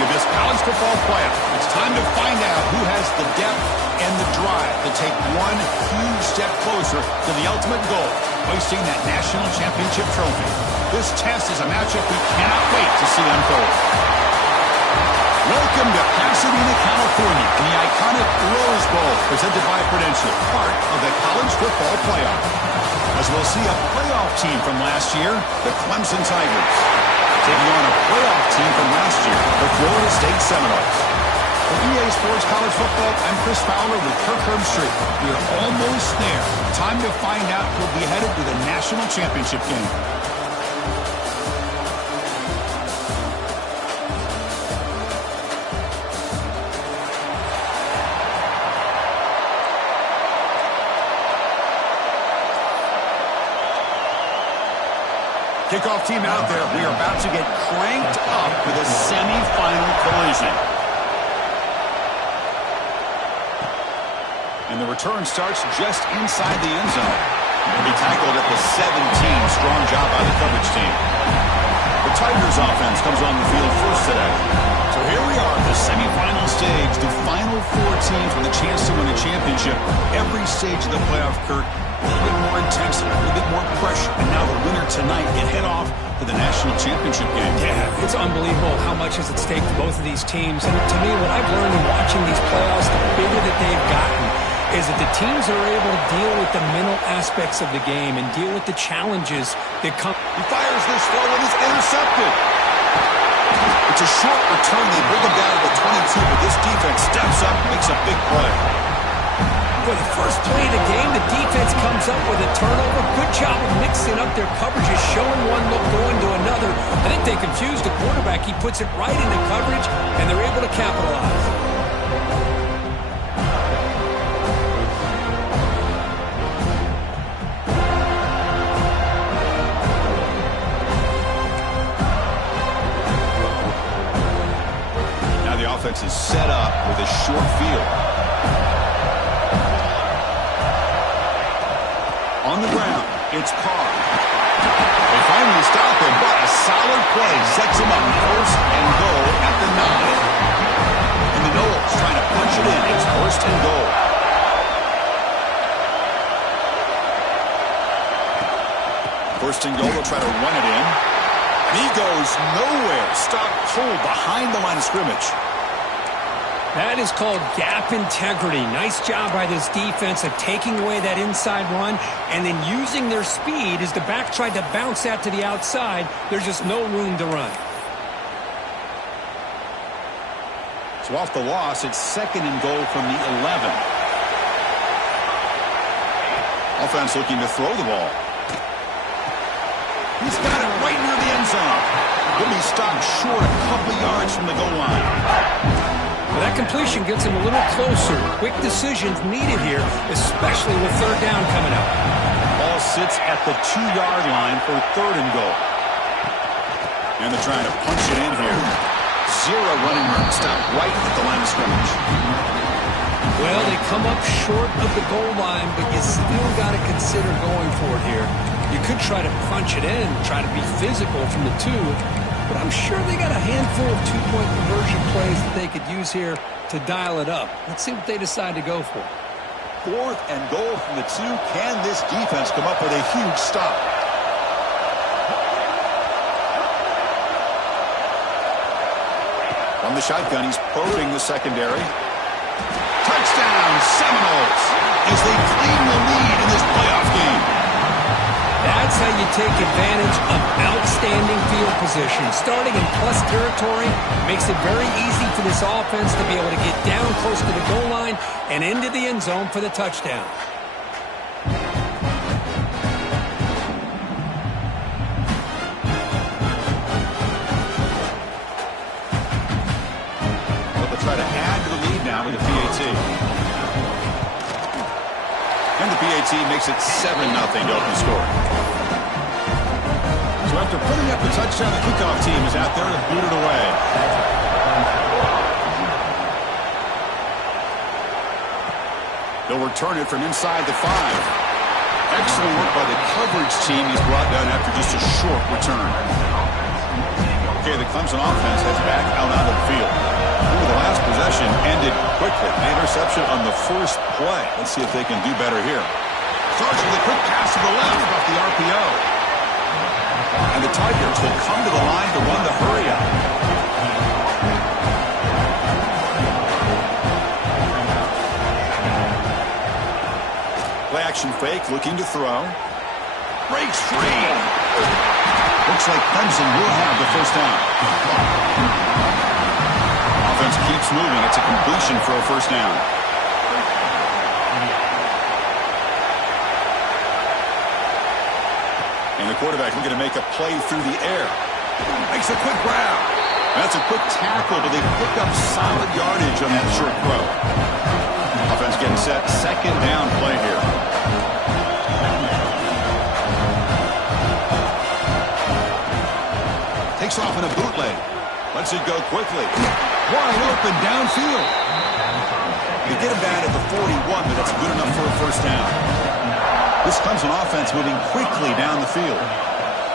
to this college football playoff. It's time to find out who has the depth and the drive to take one huge step closer to the ultimate goal, hoisting that national championship trophy. This test is a matchup we cannot wait to see unfold. Welcome to Pasadena, California, in the iconic Rose Bowl, presented by Prudential, part of the college football playoff. As we'll see a playoff team from last year, the Clemson Tigers, taking on a playoff team from last year, the Florida State Seminoles. For EA Sports College Football, I'm Chris Fowler with Kirk Herbstreit. We are almost there. Time to find out who'll be headed to the national championship game. Kickoff team out there. We are about to get cranked up for the semifinal collision. And the return starts just inside the end zone. He tackled at the 17. Strong job by the coverage team. The Tigers offense comes on the field first today. So here we are at the semifinal stage. The final four teams with a chance to win a championship. Every stage of the playoff, Kurt, a little bit more intensity, a little bit more pressure. And now the winner tonight can head off to the national championship game. Yeah, it's unbelievable how much is at stake for both of these teams. And to me, what I've learned in watching these playoffs, the bigger that they've gotten, is that the teams are able to deal with the mental aspects of the game and deal with the challenges that come. He fires this throw and it's intercepted. It's a short return. They bring him down to the 22, but this defense steps up and makes a big play. For the first play of the game, the defense comes up with a turnover. Good job of mixing up their coverages, showing one look, going to another. I think they confused the quarterback. He puts it right into coverage, and they're able to capitalize. Now the offense is set up with a short field. On the ground, it's Carr. They finally stop him, but a solid play sets him up first and goal at the 9. And the Noles trying to punch it in. It's first and goal. First and goal, they'll try to run it in. And he goes nowhere. Stopped cold behind the line of scrimmage. That is called gap integrity. Nice job by this defense of taking away that inside run and then using their speed as the back tried to bounce that to the outside. There's just no room to run. So off the loss, it's second and goal from the 11. Offense looking to throw the ball. He's got it right near the end zone. He'll be stopped short a couple yards from the goal line. Well, that completion gets him a little closer. Quick decisions needed here, especially with third down coming up. Ball sits at the 2-yard line for third and goal. And they're trying to punch it in here. Zero running room. Stop right at the line of scrimmage. Well, they come up short of the goal line, but you still got to consider going for it here. You could try to punch it in, try to be physical from the 2. But I'm sure they got a handful of two-point conversion plays that they could use here to dial it up. Let's see what they decide to go for. Fourth and goal from the 2. Can this defense come up with a huge stop? From the shotgun, he's probing the secondary. Touchdown, Seminoles, as they claim the lead in this playoff game. That's how you take advantage of outstanding field position. Starting in plus territory makes it very easy for this offense to be able to get down close to the goal line and into the end zone for the touchdown. They'll try to add to the lead now with the PAT. And the PAT makes it 7-0 to open score. So after putting up the touchdown, the kickoff team is out there to boot it away. They'll return it from inside the 5. Excellent work by the coverage team. He's brought down after just a short return. Okay, the Clemson offense heads back out onto the field. Ooh, the last possession ended quickly. An interception on the first play. Let's see if they can do better here. Starts with a quick pass to the left off the RPO. And the Tigers will come to the line to run the hurry up. Play action fake, looking to throw. Breaks free. Looks like Clemson will have the first down. Offense keeps moving. It's a completion for a first down. And the quarterback looking to make a play through the air. Makes a quick grab. That's a quick tackle, but they pick up solid yardage on that short throw. Offense getting set. Second down play here. Takes off in a bootleg. Lets it go quickly. Wide open downfield. They get him down at the 41, but that's good enough for a first down. This Clemson offense moving quickly down the field.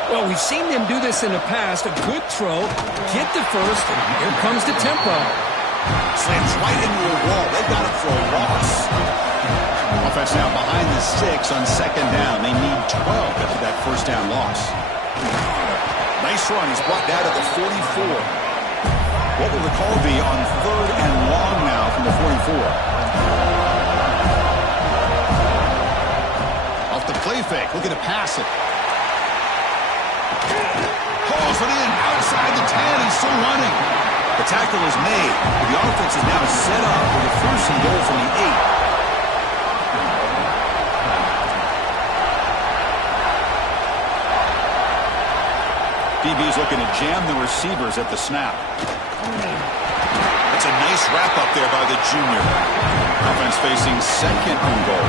Well, we've seen them do this in the past. A good throw, get the first, and here comes the tempo. Slams right into a wall. They got it for a loss. Offense now behind the 6 on second down. They need 12 after that first down loss. Nice run. He's brought down to the 44. What will the call be on third and long now from the 44? Off the play fake. Looking to pass it. Calls it in outside the 10. He's still running. The tackle is made. The offense is now set up with a first and goal from the 8. DB's looking to jam the receivers at the snap. That's a nice wrap up there by the junior. Offense facing second and goal.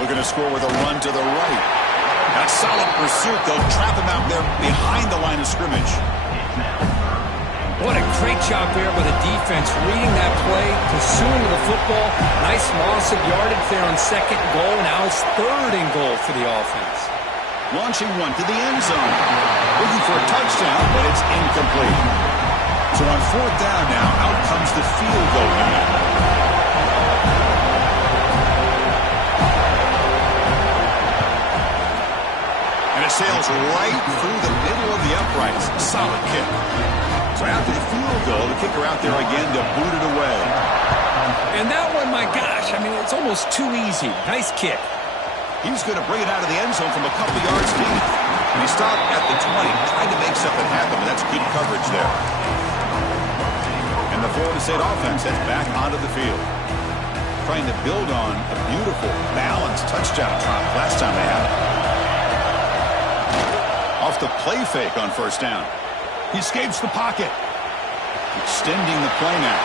Looking to score with a run to the right. That's solid pursuit. They'll trap him out there behind the line of scrimmage. What a great job there by the defense, reading that play, pursuing the football. Nice loss of yardage there on second and goal. Now it's third and goal for the offense. Launching one to the end zone. Looking for a touchdown, but it's incomplete. So on fourth down now, out comes the field goal unit. And it sails right through the middle of the uprights. Solid kick. So after the field goal, the kicker out there again to boot it away. And that one, my gosh, I mean, it's almost too easy. Nice kick. He's going to bring it out of the end zone from a couple yards deep. And he stopped at the 20, trying to make something happen, but that's good coverage there. And the Florida State offense heads back onto the field, trying to build on a beautiful, balanced touchdown drive last time they had it. Off the play fake on first down. He escapes the pocket. Extending the play now.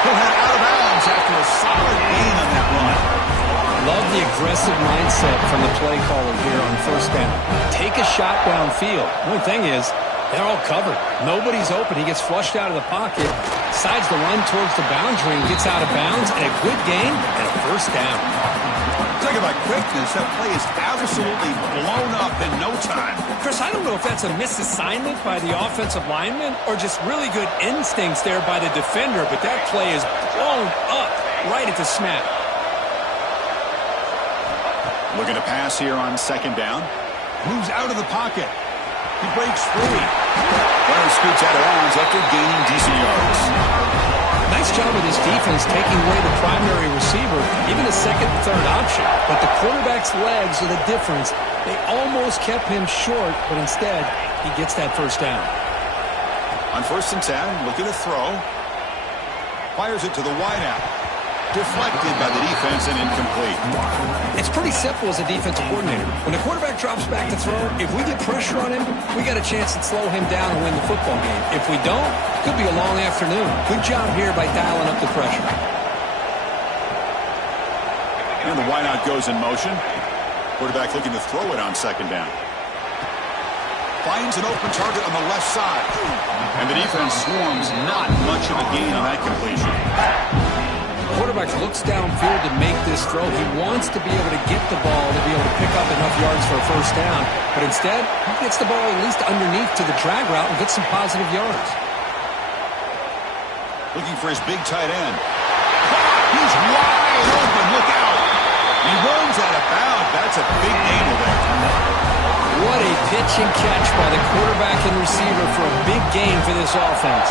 He'll head out of bounds after a solid gain on that run. Love the aggressive mindset from the play caller here on first down. Take a shot downfield. One thing is, they're all covered. Nobody's open. He gets flushed out of the pocket, decides to run towards the boundary, and gets out of bounds, and a good gain and a first down. Talk about quickness. That play is absolutely blown up in no time. Chris, I don't know if that's a misassignment by the offensive lineman or just really good instincts there by the defender, but that play is blown up right at the snap. Looking to pass here on second down. Moves out of the pocket. He breaks free. Runner scoots out of bounds after gaining decent yards. Nice job of this defense taking away the primary receiver, even the second and third option. But the quarterback's legs are the difference. They almost kept him short, but instead, he gets that first down. On first and 10, looking to throw. Fires it to the wideout. Deflected by the defense and incomplete. It's pretty simple as a defensive coordinator. When the quarterback drops back to throw, if we get pressure on him, we got a chance to slow him down and win the football game. If we don't, it could be a long afternoon. Good job here by dialing up the pressure. And the wideout goes in motion. Quarterback looking to throw it on second down. Finds an open target on the left side. And the defense swarms not much of a gain on that completion. quarterback looks downfield to make this throw. He wants to be able to get the ball to be able to pick up enough yards for a first down. But instead, he gets the ball at least underneath to the drag route and gets some positive yards. Looking for his big tight end. He's wide open. Look out. He runs out of bounds. That's a big gainer there. What a pitch and catch by the quarterback and receiver for a big gain for this offense.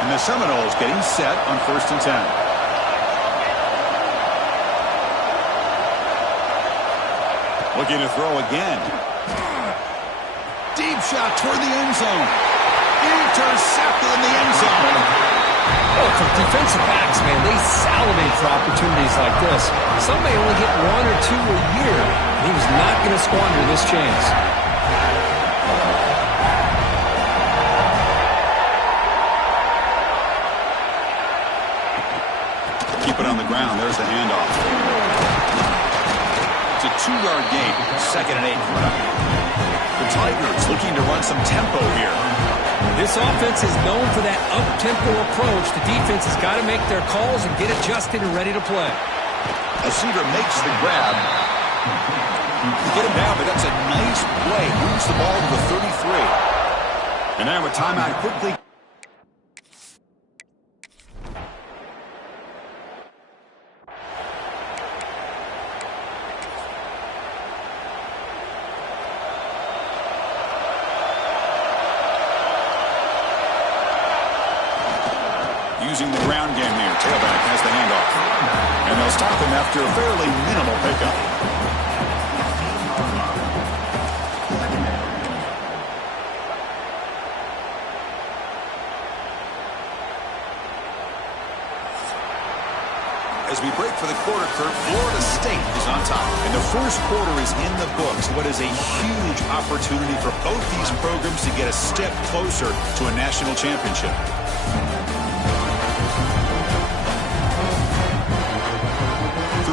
And the Seminoles getting set on 1st and 10. Looking to throw again. Deep shot toward the end zone. Intercepted in the end zone. Oh, for defensive backs, man, they salivate for opportunities like this. Some may only get 1 or 2 a year. And he was not going to squander this chance. Keep it on the ground. There's the handoff. It's a 2-yard gain. 2nd and 8 coming up. The Tigers looking to run some tempo here. This offense is known for that up-tempo approach. The defense has got to make their calls and get adjusted and ready to play. Seaver makes the grab. Get him down, but that's a nice play. Moves the ball to the 33. And now a timeout quickly. Using the ground game here. Tailback has the handoff. And they'll stop him after a fairly minimal pickup. As we break for the quarter, Kurt, Florida State is on top. And the first quarter is in the books. What is a huge opportunity for both these programs to get a step closer to a national championship.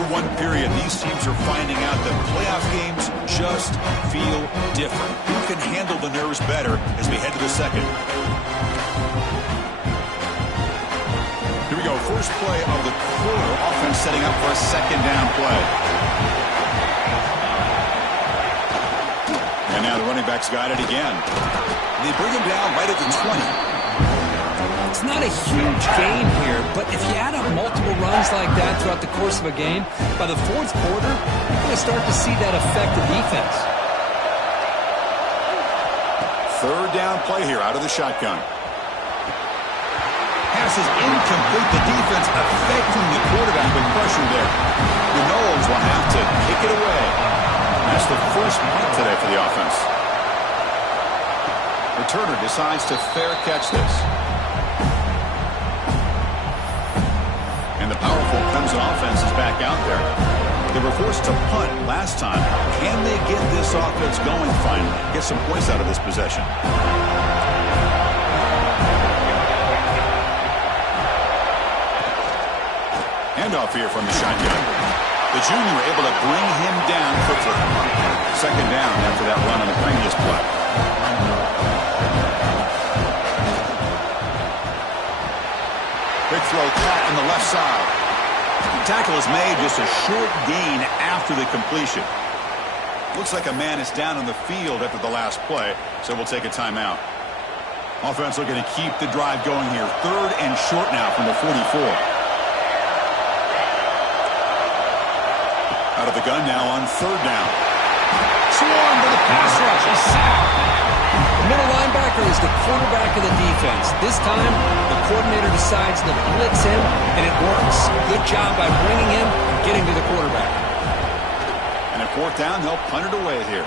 One period, these teams are finding out that playoff games just feel different. Who can handle the nerves better as we head to the second? Here we go. First play of the quarter. Offense setting up for a 2nd down play. And now the running back's got it again. They bring him down right at the 20. It's not a huge gain here, but if you add up multiple runs like that throughout the course of a game, by the 4th quarter, you're going to start to see that affect the defense. 3rd down play here out of the shotgun. Pass is incomplete. The defense affecting the quarterback with pressure there. The Noles will have to kick it away. That's the first punt today for the offense. Returner decides to fair catch this. And the powerful Clemson offense is back out there. They were forced to punt last time. Can they get this offense going finally? Get some points out of this possession. Handoff here from the shotgun. The junior able to bring him down quickly. 2nd down after that run on the previous play. Big throw caught on the left side. Tackle is made, just a short gain after the completion. Looks like a man is down on the field after the last play, so we'll take a timeout. Offense looking to keep the drive going here. 3rd and short now from the 44. Out of the gun now on 3rd down. Swarmed by the pass rush. A sack. The middle linebacker is the quarterback of the defense. This time, the coordinator decides to blitz him, and it works. Good job by bringing him and getting to the quarterback. And at 4th down, they'll punt it away here.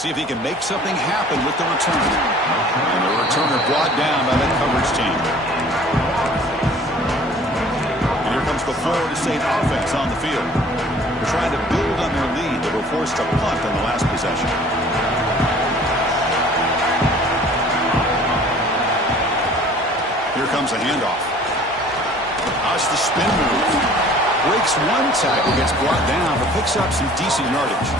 See if he can make something happen with the return. And the returner brought down by the coverage team. And here comes the Florida State offense on the field. They're trying to build on their lead. They were forced to punt on the last possession. Here comes a handoff. That's the spin move. breaks one tackle, gets brought down, but picks up some decent yardage.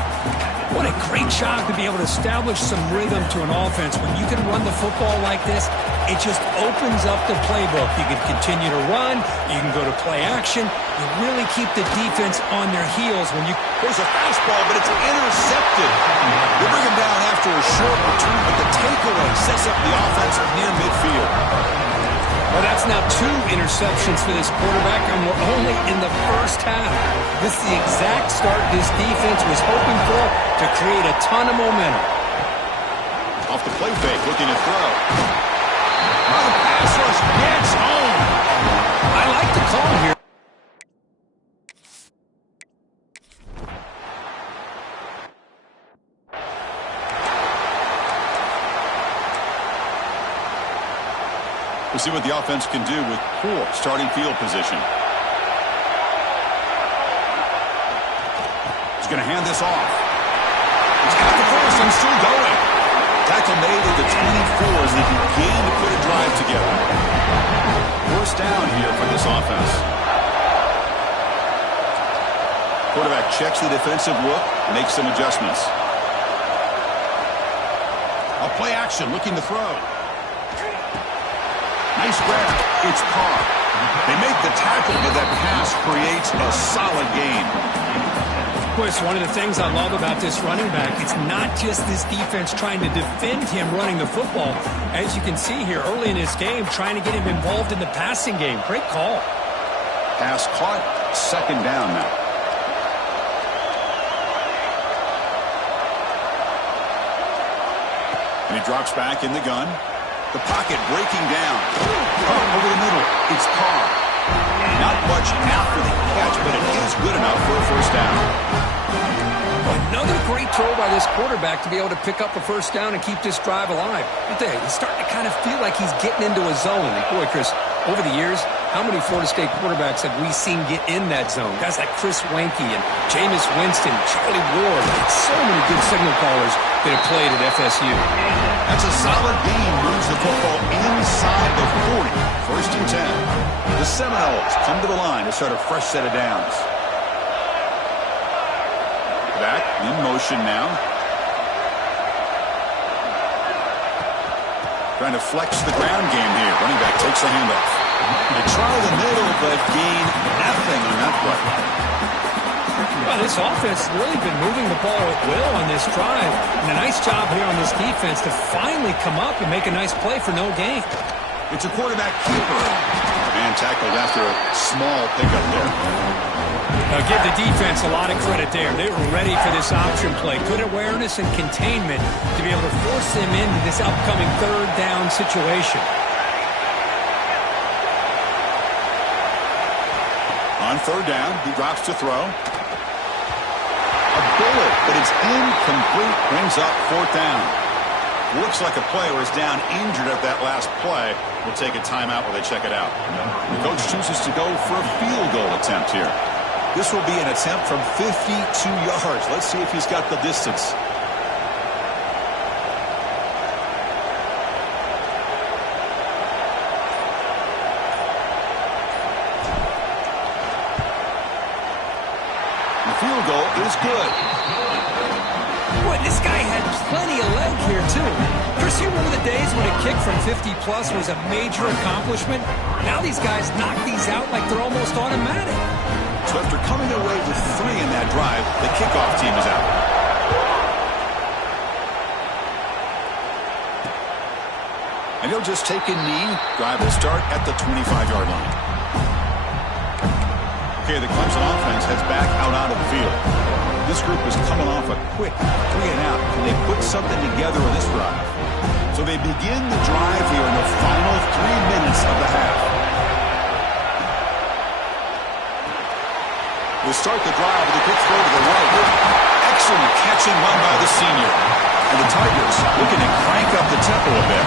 What a great job to be able to establish some rhythm to an offense. When you can run the football like this, it just opens up the playbook. You can continue to run. You can go to play action. You really keep the defense on their heels when you... There's a fastball, but it's intercepted. They bring him down after a short return, but the takeaway sets up the offense near midfield. Well, that's now 2 interceptions for this quarterback, and we're only in the first half. This is the exact start this defense was hoping for to create a ton of momentum. Off the play fake, looking to throw. Oh, the pass rush gets home. I like the call here. We'll see what the offense can do with poor starting field position. He's going to hand this off. He's got the first and still going. Tackle made at the 24 as they begin to put a drive together. First down here for this offense. Quarterback checks the defensive look, makes some adjustments. A play action, looking to throw. Nice grab. It's Carr. They make the tackle, but that pass creates a solid gain. Of course, one of the things I love about this running back, it's not just this defense trying to defend him running the football. As you can see here early in this game, trying to get him involved in the passing game. Great call. Pass caught. Second down now. And he drops back in the gun. The pocket breaking down. Over the middle. It's Carr. Not much after the catch, but it is good enough for a first down. Another great throw by this quarterback to be able to pick up a first down and keep this drive alive. Look there, he's starting to kind of feel like he's getting into a zone. And boy, Chris, over the years, how many Florida State quarterbacks have we seen get in that zone? Guys like Chris Weinke and Jameis Winston, Charlie Ward, like so many good signal callers that have played at FSU. That's a solid gain. Moves the football inside the 40. First and 10. The Seminoles come to the line to start a fresh set of downs. Back in motion now. Trying to flex the ground game here. Running back takes the handoff. They try the middle, but gain nothing on that play. Well, this offense has really been moving the ball at will on this drive. And a nice job here on this defense to finally come up and make a nice play for no gain. It's a quarterback keeper. Man tackled after a small pickup there. Now give the defense a lot of credit there. They were ready for this option play. Good awareness and containment to be able to force them into this upcoming third down situation. On third down, he drops to throw. A bullet, but it's incomplete. Brings up fourth down. Looks like a player is down injured at that last play. We'll take a timeout while they check it out. The coach chooses to go for a field goal attempt here. This will be an attempt from 52 yards. Let's see if he's got the distance. The field goal is good. Boy, this guy had plenty of leg here, too. Chris, you remember the days when a kick from 50-plus was a major accomplishment? Now these guys knock these out like they're almost automatic. So after coming away with 3 in that drive, the kickoff team is out. And he'll just take a knee. Drive will start at the 25-yard line. Okay, the Clemson offense heads back out onto the field. This group was coming off a quick 3 and out. Can they put something together on this drive? So they begin the drive here in the final 3 minutes of the half. We'll start the drive with a quick throw to the right. Excellent catch and run by the senior. And the Tigers looking to crank up the tempo a bit.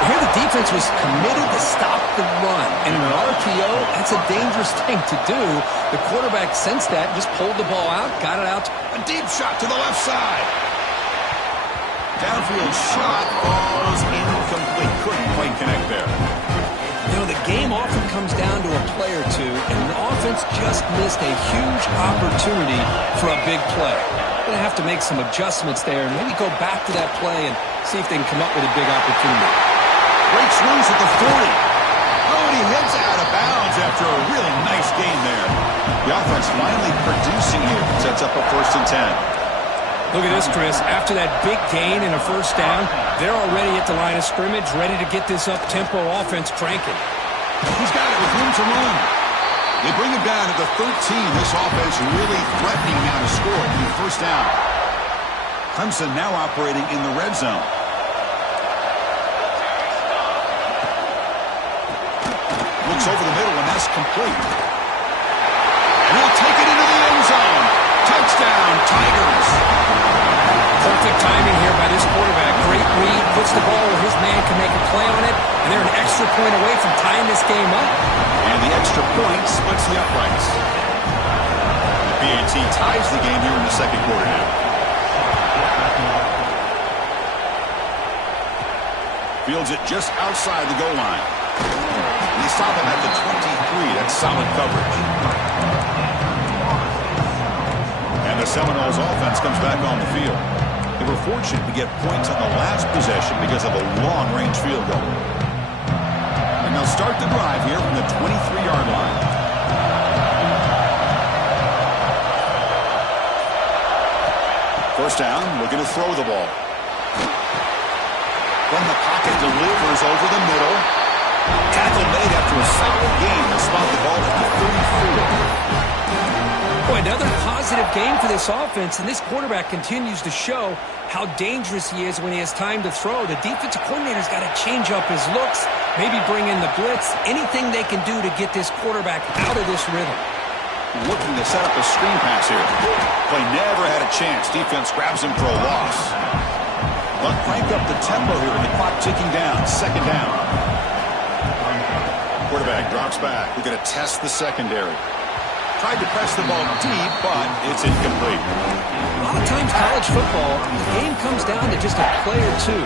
Here the defense was committed to stop the run. And in an RPO, that's a dangerous thing to do. The quarterback sensed that, just pulled the ball out, got it out. A deep shot to the left side. Downfield shot falls incomplete. Couldn't quite connect there. You know, the game often comes down to a play or two, and the offense just missed a huge opportunity for a big play. Going to have to make some adjustments there and maybe go back to that play and see if they can come up with a big opportunity. Breaks loose at the 40. Oh, and he hits out of bounds after a really nice gain there. The offense finally producing here. Sets up a 1st and 10. Look at this, Chris. After that big gain and a 1st down, they're already at the line of scrimmage, ready to get this up-tempo offense cranking. He's got it with room to run. They bring him down at the 13. This offense really threatening now to score on the 1st down. Clemson now operating in the red zone. Looks over the middle, and that's complete. And he'll take it into the end zone. Touchdown, Tigers. Perfect timing here by this quarterback. Great read, puts the ball where his man can make a play on it, and they're an extra point away from tying this game up. And the extra point splits the uprights. The PAT ties the game here in the 2nd quarter now. Fields it just outside the goal line. And they stop him at the 23. That's solid coverage. And the Seminoles offense comes back on the field. They were fortunate to get points on the last possession because of a long-range field goal. And they'll start the drive here from the 23-yard line. First down, looking to throw the ball. From the pocket, delivers over the middle. Tackle made after a solid gain. They'll spot the ball at the 34. Boy, another positive game for this offense, and this quarterback continues to show how dangerous he is when he has time to throw. The defensive coordinator's got to change up his looks, maybe bring in the blitz, anything they can do to get this quarterback out of this rhythm. Looking to set up a screen pass here. Play never had a chance. Defense grabs him for a loss. But crank up the tempo here, and the clock ticking down. 2nd down. Quarterback drops back. We're going to test the secondary. Tried to press the ball deep, but it's incomplete. A lot of times college football, the game comes down to just a play or two.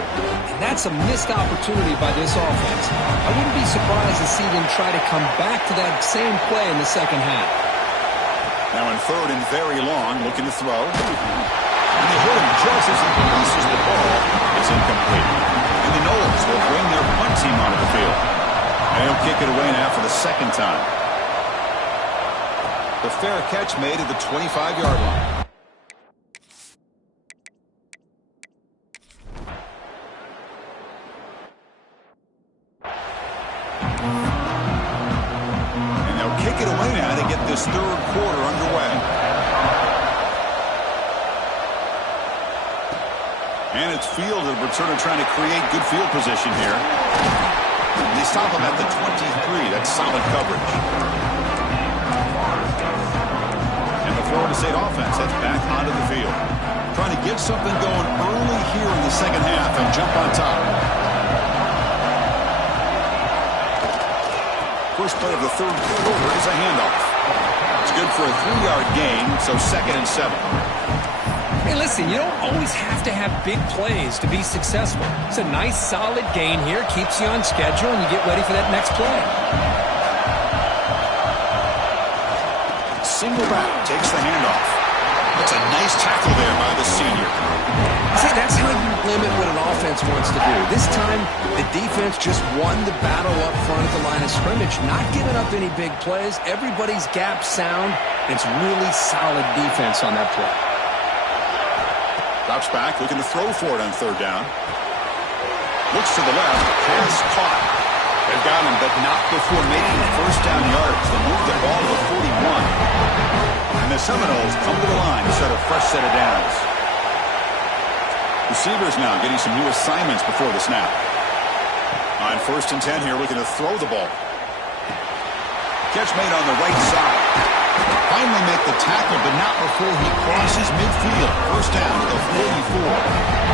And that's a missed opportunity by this offense. I wouldn't be surprised to see them try to come back to that same play in the 2nd half. Now in 3rd and very long, looking to throw. And they hit him just as he releases the ball. It's incomplete. And the Noles will bring their punt team onto the field. And he'll kick it away now for the 2nd time. The fair catch made at the 25-yard line. And they'll kick it away now to get this 3rd quarter underway. And it's fielded, but sort of trying to create good field position here. And they stop him at the 23. That's solid coverage. Florida State offense heads back onto the field. Trying to get something going early here in the 2nd half and jump on top. First play of the 3rd quarter is a handoff. It's good for a 3-yard gain, so 2nd and 7. Hey, listen, you don't always have to have big plays to be successful. It's a nice, solid gain here. Keeps you on schedule, and you get ready for that next play. Single back, takes the handoff. That's a nice tackle there by the senior. See, that's how you limit what an offense wants to do. This time, the defense just won the battle up front at the line of scrimmage, not giving up any big plays. Everybody's gap sound. It's really solid defense on that play. Drops back, looking to throw for it on 3rd down. Looks to the left, pass caught. They've got him, but not before making 1st down yards. They move the ball to the 41. And the Seminoles come to the line to set a fresh set of downs. Receivers now getting some new assignments before the snap. On 1st and 10 here, looking to throw the ball. Catch made on the right side. Finally make the tackle, but not before he crosses midfield. 1st down to the 44.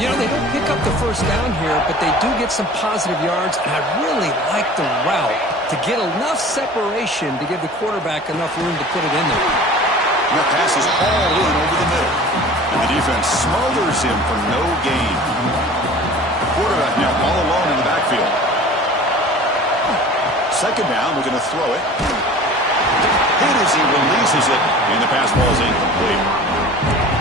You know, they don't pick up the 1st down here, but they do get some positive yards, and I really like the route to get enough separation to give the quarterback enough room to put it in there. And that pass is all in over the middle. And the defense smothers him for no gain. The quarterback now all alone in the backfield. 2nd down, we're going to throw it. hit as he releases it, and the pass ball is incomplete.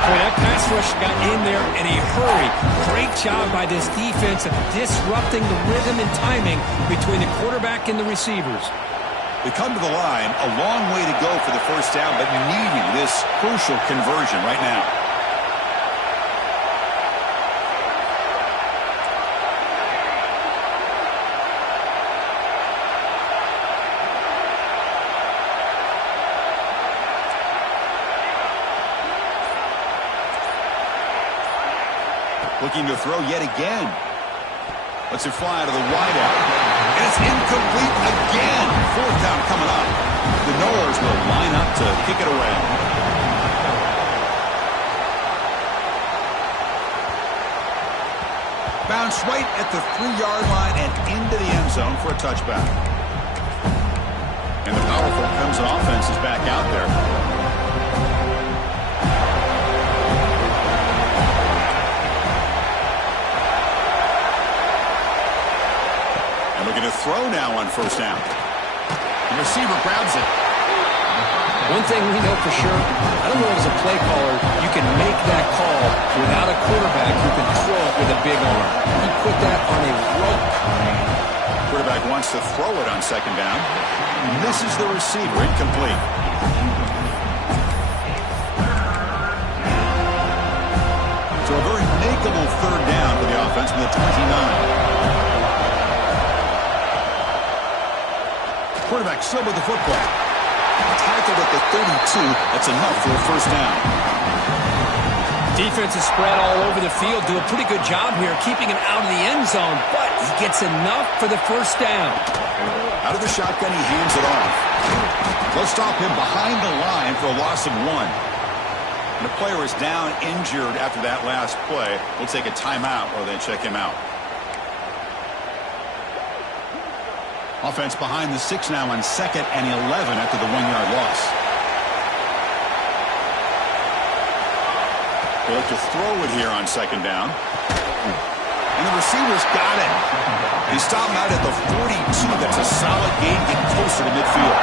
Boy, that pass rush got in there in a hurry. Great job by this defense of disrupting the rhythm and timing between the quarterback and the receivers. They come to the line, a long way to go for the first down, but needing this crucial conversion right now. Looking to throw yet again. Lets it fly out of the wideout. And it's incomplete again. Fourth down coming up. The Noers will line up to kick it away. Bounce right at the 3-yard line and into the end zone for a touchback. And the powerful Clemson offense is back out there. Looking to throw now on first down. The receiver grabs it. One thing we know for sure, I don't know as a play caller, you can make that call without a quarterback who can throw it with a big arm. He put that on a rope. Quarterback wants to throw it on second down. Misses the receiver, incomplete. So a very makeable third down for the offense with a 29. Quarterback still with the football. Tackled at the 32. That's enough for a first down. Defense is spread all over the field. Do a pretty good job here keeping him out of the end zone, but he gets enough for the first down. Out of the shotgun, he hands it off. They'll stop him behind the line for a loss of 1. And the player is down injured after that last play. We'll take a timeout while they check him out. Offense behind the 6 now on 2nd and 11 after the 1-yard loss. They look to throw it here on second down. And the receivers got it. They stop him out at the 42. That's a solid gain, getting closer to midfield.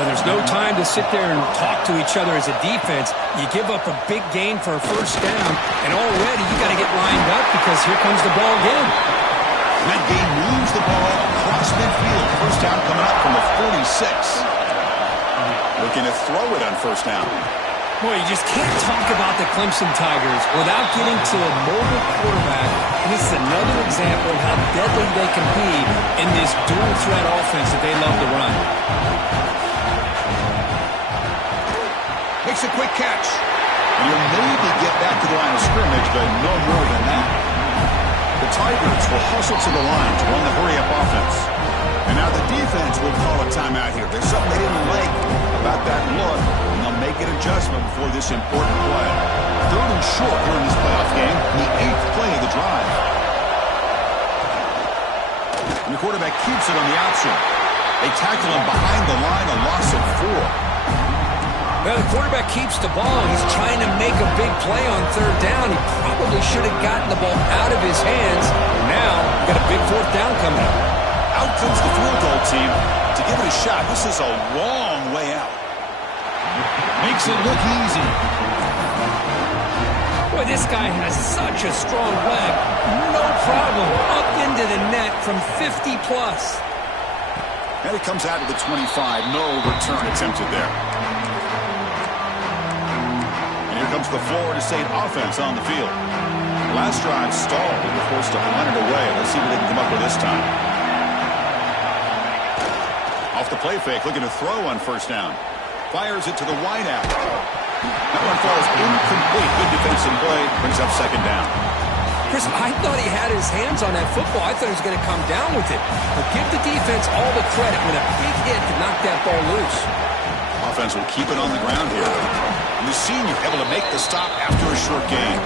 Well, there's no time to sit there and talk to each other as a defense. You give up a big gain for a first down, and already you got to get lined up because here comes the ball again. And that game moves the ball across midfield. First down coming up from the 46. Looking to throw it on first down. Boy, you just can't talk about the Clemson Tigers without getting to a mobile quarterback. And this is another example of how deadly they can be in this dual threat offense that they love to run. Makes a quick catch. And you'll maybe get back to the line of scrimmage, but no more than that. The Tigers will hustle to the line to run the hurry-up offense. And now the defense will call a timeout here. There's something they didn't like about that look, and they'll make an adjustment before this important play. 3rd and short here in this playoff game, the 8th play of the drive. And the quarterback keeps it on the option. They tackle him behind the line, a loss of 4. Well, the quarterback keeps the ball. He's trying to make a big play on 3rd down. He probably should have gotten the ball out of his hands. Now, we've got a big 4th down coming up. Out comes the field goal team to give it a shot. This is a long way out. Makes it look easy. Boy, this guy has such a strong leg. No problem. Up into the net from 50-plus. And it comes out to the 25. No return attempted there. Here comes the Florida State offense on the field. Last drive stalled and were forced to punt it away. Let's see what they can come up with this time. Off the play fake, looking to throw on first down. Fires it to the wideout. That one falls incomplete. Good defensive play. Brings up second down. Chris, I thought he had his hands on that football. I thought he was going to come down with it. But give the defense all the credit with a big hit to knock that ball loose. Offense will keep it on the ground here. And the senior able to make the stop after a short gain.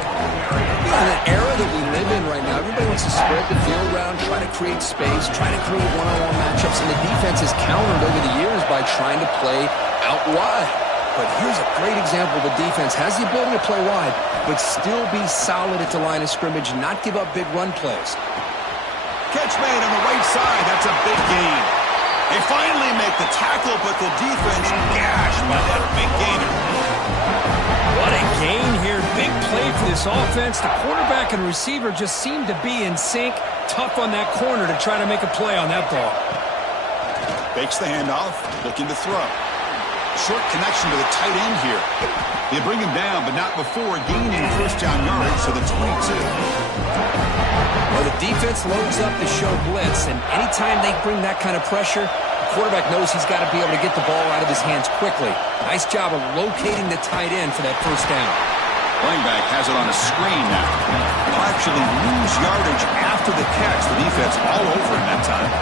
In an era that we live in right now, everybody wants to spread the field around, try to create space, try to create one-on-one matchups, and the defense has countered over the years by trying to play out wide. But here's a great example. The defense has the ability to play wide, but still be solid at the line of scrimmage, not give up big run plays. Catch made on the right side. That's a big gain. They finally make the tackle, but the defense gashed by that big gainer. What a gain here. Big play for this offense. The quarterback and receiver just seem to be in sync. Tough on that corner to try to make a play on that ball. Fakes the handoff, looking to throw. Short connection to the tight end here. They bring him down, but not before gaining first down yardage to the 22. Well, the defense loads up to show blitz, and anytime they bring that kind of pressure, the quarterback knows he's got to be able to get the ball out of his hands quickly. Nice job of locating the tight end for that first down. Running back has it on a screen now. He'll actually lose yardage after the catch. The defense all over him that time.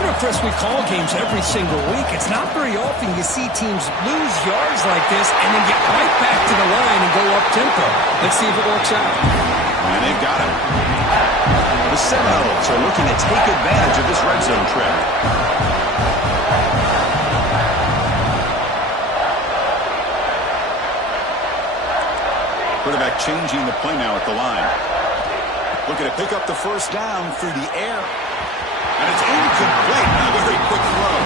You know, Chris, we call games every single week. It's not very often you see teams lose yards like this and then get right back to the line and go up-tempo. Let's see if it works out. And they've got him. The Seminoles are looking to take advantage of this red zone trip. Quarterback changing the play now at the line. Looking to pick up the first down through the air. And it's incomplete. A very quick throw.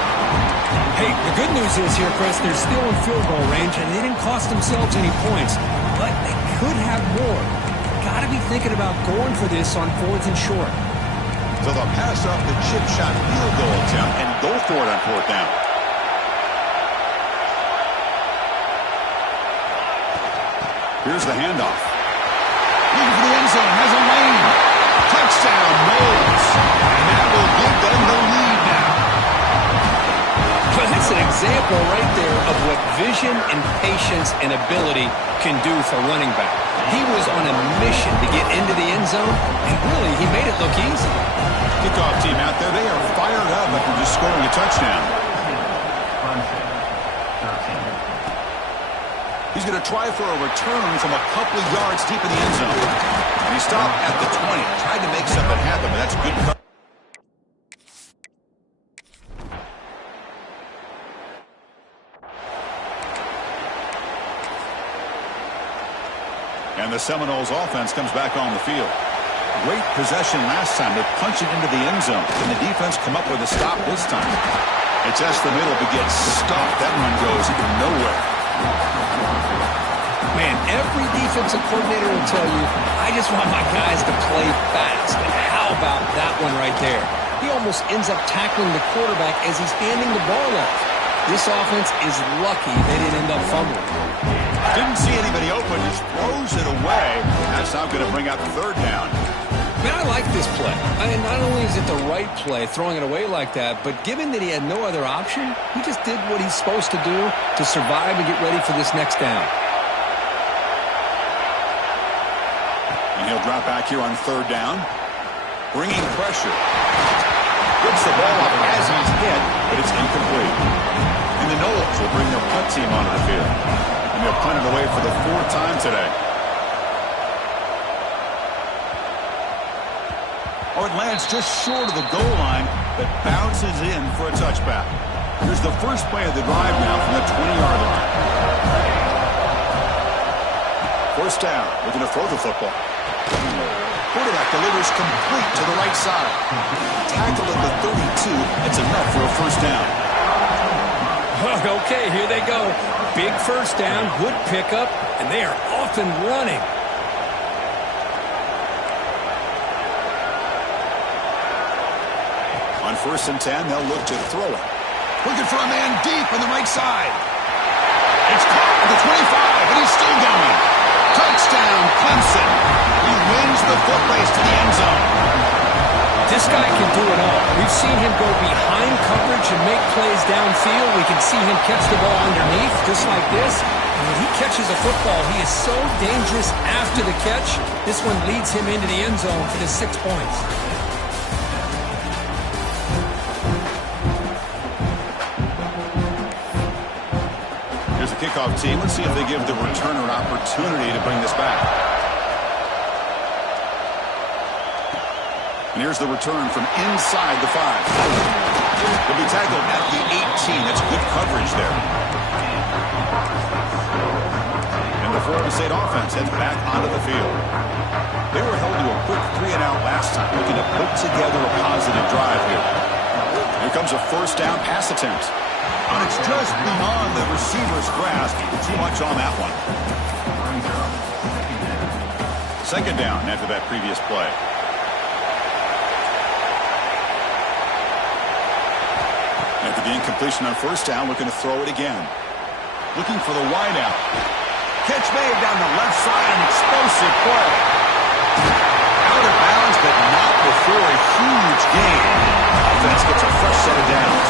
Hey, the good news is here, Chris, they're still in field goal range, and they didn't cost themselves any points. But they could have more. Got to be thinking about going for this on 4th and short. So they'll pass up the chip shot field goal attempt and go for it on 4th down. Here's the handoff. Looking for the end zone. Has a lane. Touchdown, Knowles. And that will give them the lead now. Well, that's an example right there of what vision and patience and ability can do for running back. He was on a mission to get into the end zone, and really, he made it look easy. Kickoff team out there, they are fired up after just scoring a touchdown. He's going to try for a return from a couple of yards deep in the end zone. And he stopped at the 20. Tried to make something happen, but that's good coverage. And the Seminoles offense comes back on the field. Great possession last time. They punch it into the end zone. Can the defense come up with a stop this time? It tests the middle but gets stopped. That one goes nowhere. Man, every defensive coordinator will tell you, I just want my guys to play fast. And how about that one right there? He almost ends up tackling the quarterback as he's handing the ball off. This offense is lucky they didn't end up fumbling. Didn't see anybody open, just throws it away. That's not going to bring up 3rd down. Man, I like this play. I mean, not only is it the right play, throwing it away like that, but given that he had no other option, he just did what he's supposed to do to survive and get ready for this next down. And he'll drop back here on 3rd down. Bringing pressure. Gets the ball up as he's hit, but it's incomplete. And the Knowles will bring their punt team onto the field. And they'll punt it away for the 4th time today. Oh, it lands just short of the goal line, but bounces in for a touchback. Here's the first play of the drive now from the 20-yard line. 1st down, looking to throw the football. Quarterback delivers complete to the right side. Tackled at the 32. It's enough for a 1st down. Okay, here they go. Big 1st down, good pickup, and they are off and running. On 1st and 10, they'll look to throw it. Looking for a man deep on the right side. It's caught at the 25, and he's still going. Touchdown, Clemson. He wins the foot race to the end zone. This guy can do it all. We've seen him go behind coverage and make plays downfield. We can see him catch the ball underneath, just like this. And when he catches a football, he is so dangerous after the catch. This one leads him into the end zone for the 6 points. Here's the kickoff team. Let's see if they give the returner an opportunity to bring this back. And here's the return from inside the 5. He'll be tackled at the 18. That's good coverage there. And the Florida State offense heads back onto the field. They were held to a quick 3-and-out last time, looking to put together a positive drive here. And Here comes a first down pass attempt. And it's just beyond the receiver's grasp. Too much on that one. Second down after that previous play. After the incompletion on first down, looking to throw it again. Looking for the wideout. Catch made down the left side, an explosive play. Out of bounds, but not before a huge gain. Offense gets a fresh set of downs.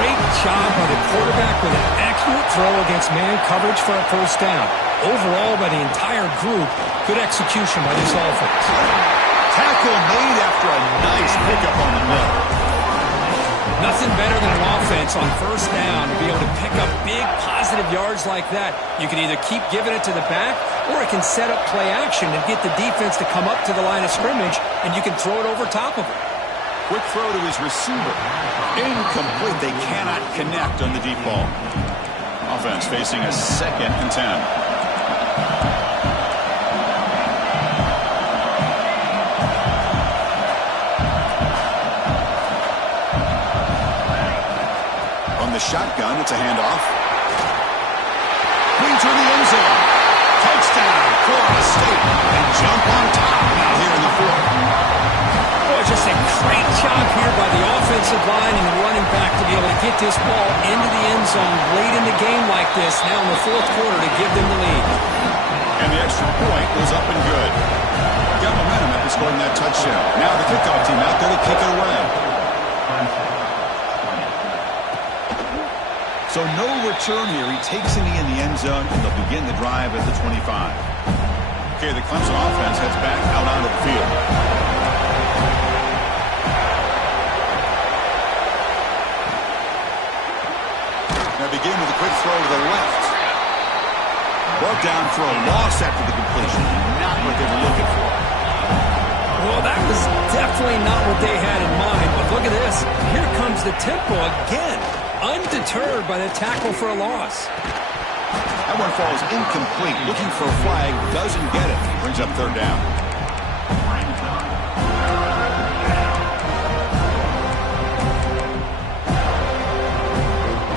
Great job by the quarterback with an accurate throw against man coverage for a first down. Overall, by the entire group, good execution by this offense. Tackle made after a nice pickup on the middle. Nothing better than an offense on first down to be able to pick up big positive yards like that. You can either keep giving it to the back, or it can set up play action and get the defense to come up to the line of scrimmage, and you can throw it over top of it. Quick throw to his receiver. Incomplete. They cannot connect on the deep ball. Offense facing a 2nd and 10. The shotgun, it's a handoff. Clean to the end zone. Touchdown, Florida State. And jump on top now here in the 4th. Boy, just a great job here by the offensive line and the running back to be able to get this ball into the end zone late in the game like this, now in the 4th quarter, to give them the lead. And the extra point was up and good. Got momentum after scoring that touchdown. Now the kickoff team out there to kick it away. So no return here. He takes it in the end zone, and they'll begin the drive at the 25. Okay, the Clemson offense heads back out onto the field. Now begin with a quick throw to the left. Brought down for a loss after the completion. Not what they were looking for. Well, that was definitely not what they had in mind. But look at this. Here comes the tempo again. Undeterred by the tackle for a loss. That one falls incomplete. Looking for a flag. Doesn't get it. Brings up 3rd down.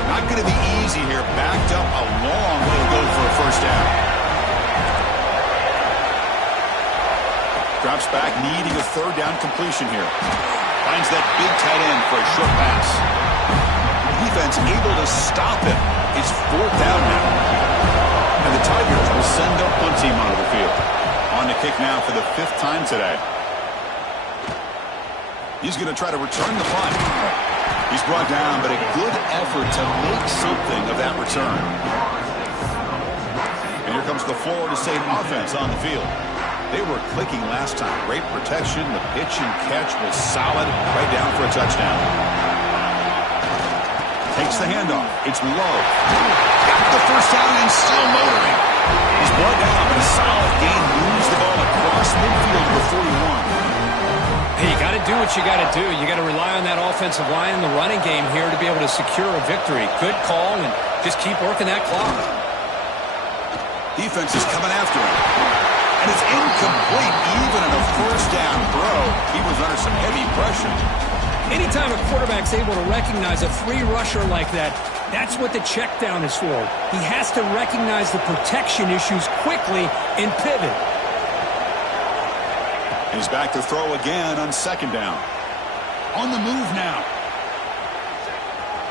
Not going to be easy here. Backed up a long way to go for a first down. Drops back, needing a 3rd down completion here. Finds that big tight end for a short pass. Defense able to stop it. It's 4th down now. And the Tigers will send their punt team onto the field. On to kick now for the 5th time today. He's going to try to return the punt. He's brought down, but a good effort to make something of that return. And here comes the Florida State offense on the field. They were clicking last time. Great protection. The pitch and catch was solid. Right down for a touchdown. Takes the handoff. It's low. Got the first down and still motoring. He's brought down, but a solid gain moves the ball across midfield to the 41. Hey, you got to do what you got to do. You got to rely on that offensive line in the running game here to be able to secure a victory. Good call, and just keep working that clock. Defense is coming after him. And it's incomplete, even in a first down throw. He was under some heavy pressure. Anytime a quarterback's able to recognize a free rusher like that, that's what the check down is for. He has to recognize the protection issues quickly and pivot. He's back to throw again on 2nd down. On the move now.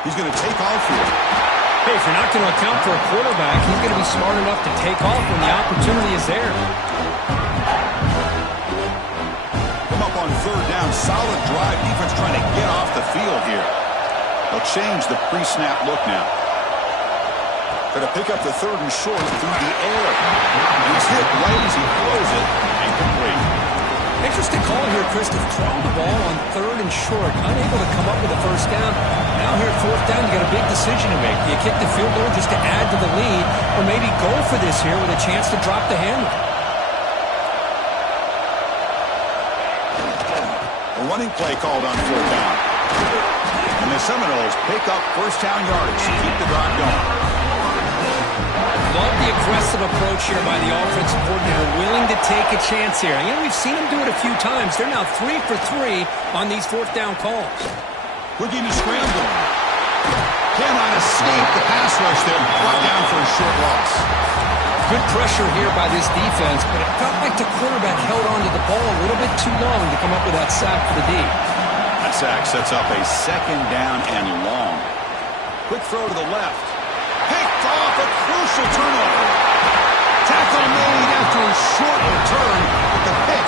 He's going to take off here. Hey, if you're not going to account for a quarterback, he's going to be smart enough to take off when the opportunity is there. Come up on 3rd down. Solid drive. Defense trying to get off the field here. They'll change the pre-snap look now. Going to pick up the 3rd and short through the air. And he's hit right as he throws it. Incomplete. Interesting call here, Chris, to throw the ball on 3rd and short. Unable to come up with a first down. Now here at 4th down, you got a big decision to make. Do you kick the field goal just to add to the lead, or maybe go for this here with a chance to drop the handle? A running play called on 4th down. And the Seminoles pick up first down yardage to keep the drive going. Love the aggressive approach here by the offensive coordinator, willing to take a chance here. You know, we've seen him do it a few times. They're now 3 for 3 on these 4th down calls. Looking to scramble. Cannot escape the pass rush there. Brought down for a short loss. Good pressure here by this defense, but it felt like the quarterback held onto the ball a little bit too long to come up with that sack for the D. That sack sets up a second down and long. Quick throw to the left. Picked off, a crucial turnover. Tackle made after a short return with the pick.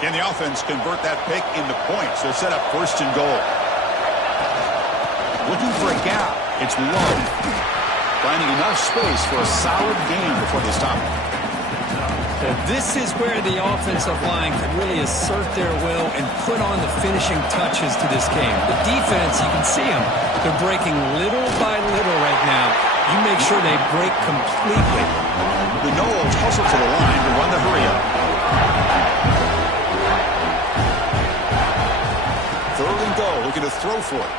Can the offense convert that pick into points? They're set up first and goal. Looking for a gap. It's low. Finding enough space for a solid gain before they stop it. This is where the offensive line can really assert their will and put on the finishing touches to this game. The defense, you can see them. They're breaking little by little right now. You make sure they break completely. The Knowles hustle to the line to run the hurry up. Third and goal, looking to throw for it.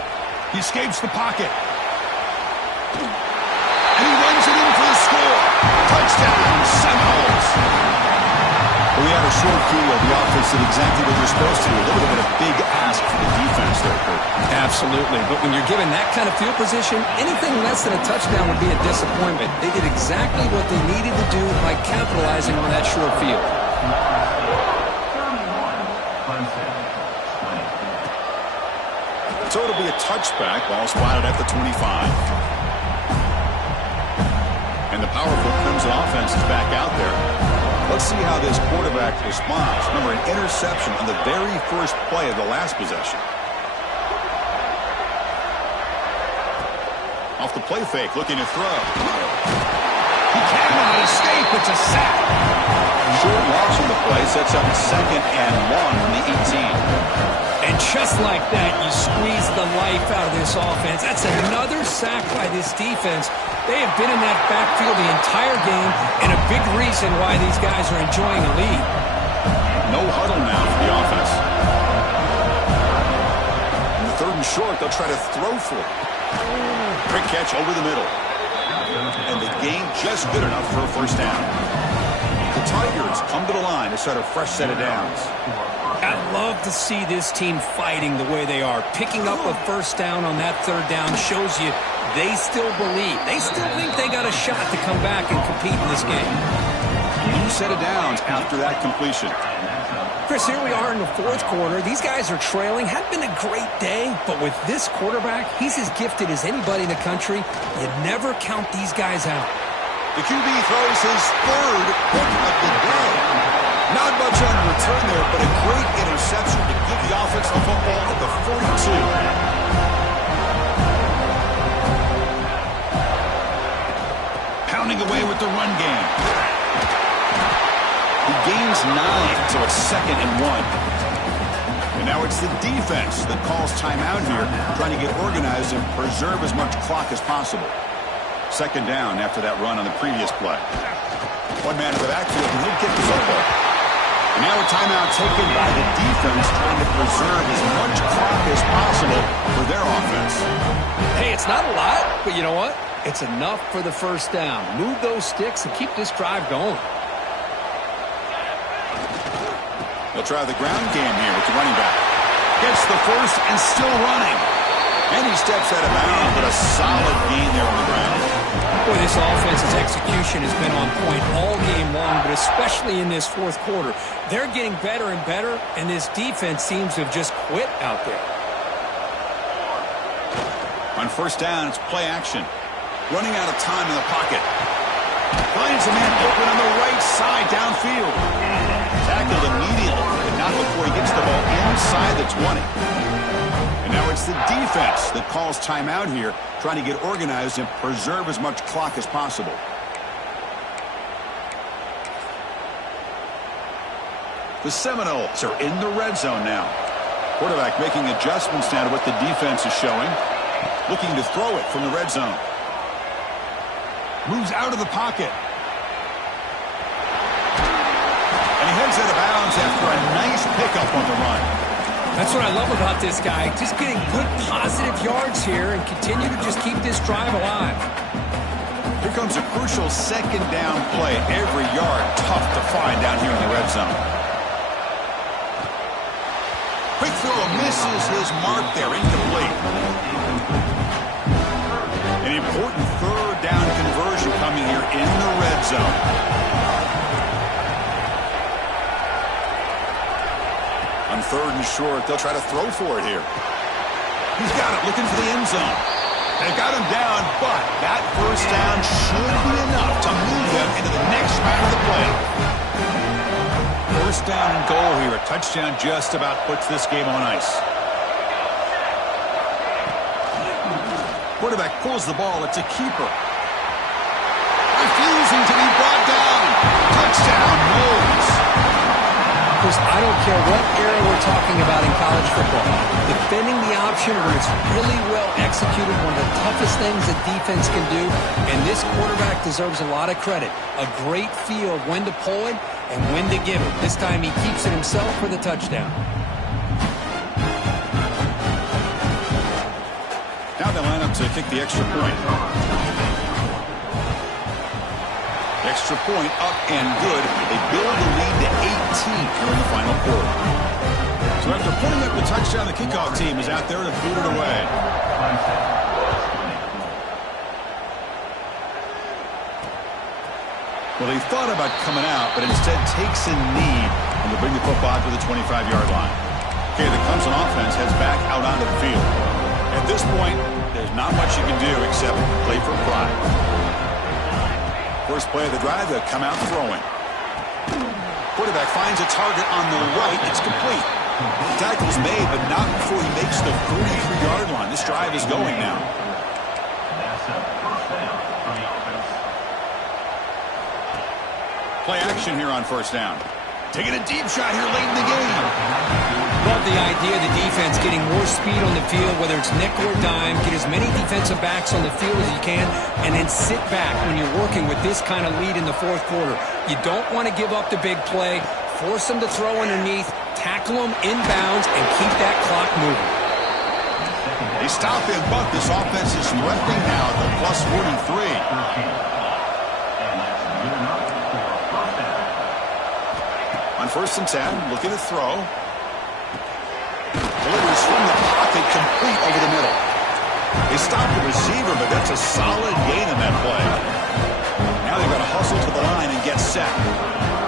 He escapes the pocket. And he runs it in for the score. Touchdown, Seminoles. Well, we had a short field. The offense did exactly what they're supposed to do. A little bit of a big ask for the defense there, Kurt. Absolutely. But when you're given that kind of field position, anything less than a touchdown would be a disappointment. They did exactly what they needed to do by capitalizing on that short field. So it'll be a touchback. Ball spotted at the 25. And the powerful Clemson offense is back out there. Let's see how this quarterback responds. Remember, an interception on the very first play of the last possession. Off the play fake, looking to throw. He cannot escape. It's a sack. Short loss on the play sets up second and long from the 18. And just like that, you squeeze the life out of this offense. That's another sack by this defense. They have been in that backfield the entire game, and a big reason why these guys are enjoying a lead. No huddle now for the offense. In the third and short, they'll try to throw for it. Quick catch over the middle. And the game just good enough for a first down. The Tigers come to the line to set a fresh set of downs. I love to see this team fighting the way they are. Picking up a first down on that third down shows you they still believe. They still think they got a shot to come back and compete in this game. New set of downs after that completion. Chris, here we are in the fourth quarter. These guys are trailing. Hadn't been a great day, but with this quarterback, he's as gifted as anybody in the country. You never count these guys out. The QB throws his third pick of the day. Not much on the return there, but a great interception to give the offense the football at the 42. Pounding away with the run game. He gains 9, so it's second and 1. And now it's the defense that calls timeout here, trying to get organized and preserve as much clock as possible. Second down after that run on the previous play. One man in the backfield, and he'll get the football. And now a timeout taken by the defense, trying to preserve as much clock as possible for their offense. Hey, it's not a lot, but you know what? It's enough for the first down. Move those sticks and keep this drive going. They'll try the ground game here with the running back. Gets the first and still running. And he steps out of bounds, but a solid gain there on the ground. Boy, this offense's execution has been on point all game long, but especially in this fourth quarter. They're getting better and better, and this defense seems to have just quit out there. On first down, it's play action. Running out of time in the pocket. Finds a man open on the right side downfield. Tackled immediately, but not before he gets the ball inside the 20. And now it's the defense that calls timeout here, trying to get organized and preserve as much clock as possible. The Seminoles are in the red zone now. Quarterback making adjustments now to what the defense is showing. Looking to throw it from the red zone. Moves out of the pocket. And he heads out of bounds after a nice pickup on the run. That's what I love about this guy. Just getting good positive yards here and continue to just keep this drive alive. Here Here comes a crucial second down play. Every yard tough to find down here in the red zone. Quick throw misses his mark there. Incomplete. An important third down conversion coming here in the red zone. On third and short, they'll try to throw for it here. He's got it, looking for the end zone. They've got him down, but that first down should be enough to move them into the next round of the playoff. First down and goal here. A touchdown just about puts this game on ice. Quarterback pulls the ball. It's a keeper. Refusing to be brought down. Touchdown, Knowles. Chris, I don't care what era we're talking about in college football. Defending the option when it's really well executed, one of the toughest things that defense can do, and this quarterback deserves a lot of credit. A great feel of when to pull it and when to give it. This time he keeps it himself for the touchdown. Now they line up to kick the extra point. Extra point up and good. They build the lead to 18 here in the final quarter. So after putting up the touchdown, the kickoff team is out there to boot it away. Well, he thought about coming out, but instead takes a knee and to bring the football out to the 25-yard line. Okay, the Clemson offense heads back out onto the field. At this point, there's not much you can do except play for pride. First play of the drive, they'll come out throwing. Quarterback finds a target on the right. It's complete. The tackle's made, but not before he makes the 33-yard line. This drive is going now. Play action here on first down. Taking a deep shot here late in the game. Love the idea of the defense getting more speed on the field, whether it's nickel or dime. Get as many defensive backs on the field as you can, and then sit back when you're working with this kind of lead in the fourth quarter. You don't want to give up the big play. Force them to throw underneath, tackle them inbounds, and keep that clock moving. They stop him, but this offense is threatening now at the plus 43. On first and 10, looking to throw. Delivers from the pocket, complete over the middle. They stop the receiver, but that's a solid gain in that play. Now they've got to hustle to the line and get set.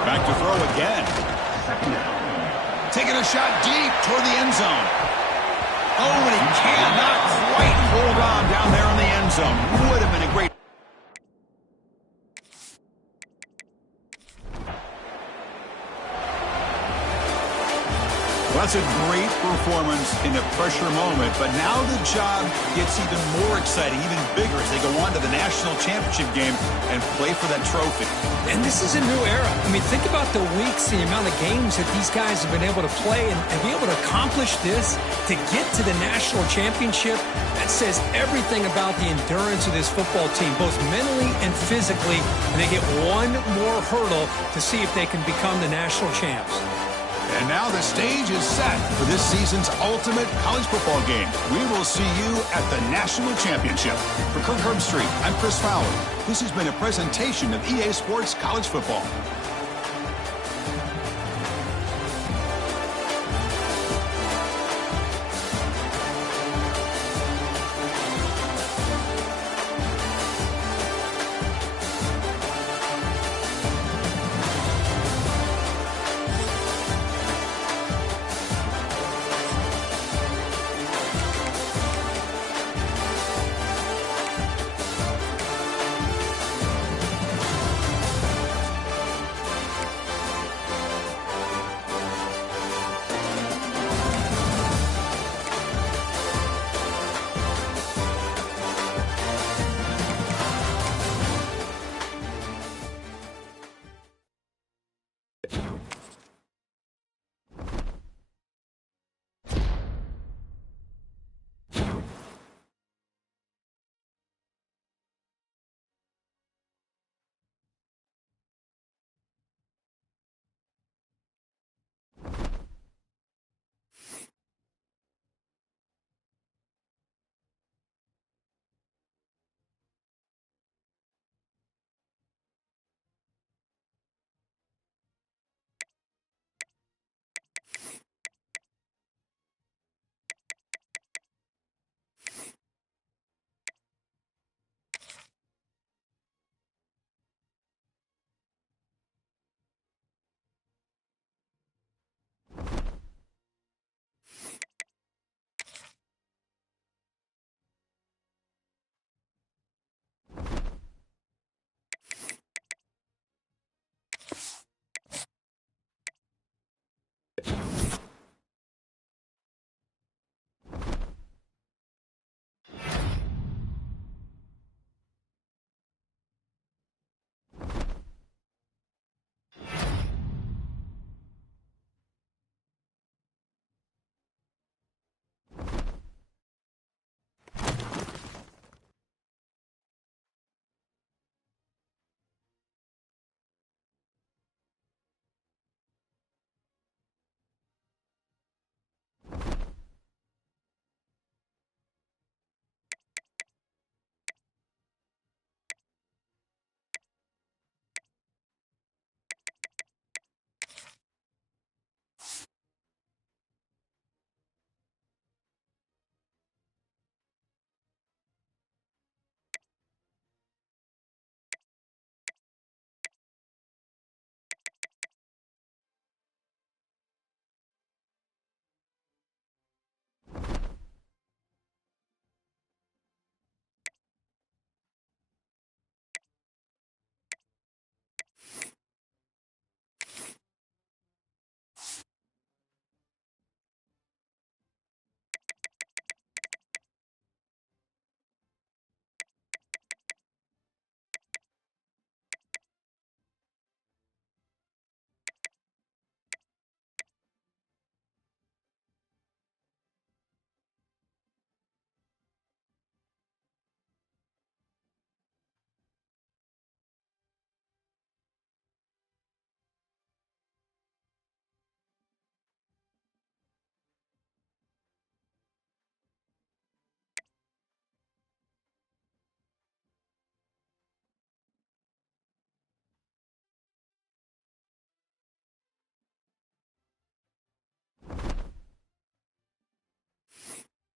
Back to throw again. Taking a shot deep toward the end zone. Oh, and he cannot quite hold on down there in the end zone. Would have been a great... Well, that's a great performance in a pressure moment, but now the job gets even more exciting, even bigger as they go on to the national championship game and play for that trophy. And this is a new era. I mean, think about the weeks and the amount of games that these guys have been able to play and be able to accomplish this, to get to the national championship. That says everything about the endurance of this football team, both mentally and physically, and they get one more hurdle to see if they can become the national champs. And now the stage is set for this season's ultimate college football game. We will see you at the National Championship. For Kirk Herbstreit, I'm Chris Fowler. This has been a presentation of EA Sports College Football.